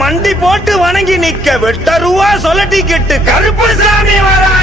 மண்டி போட்டு வணங்கி நிக்க வெட்ட ரூபா சொலட்டி கிட்டு கருப்பு சாமி வரா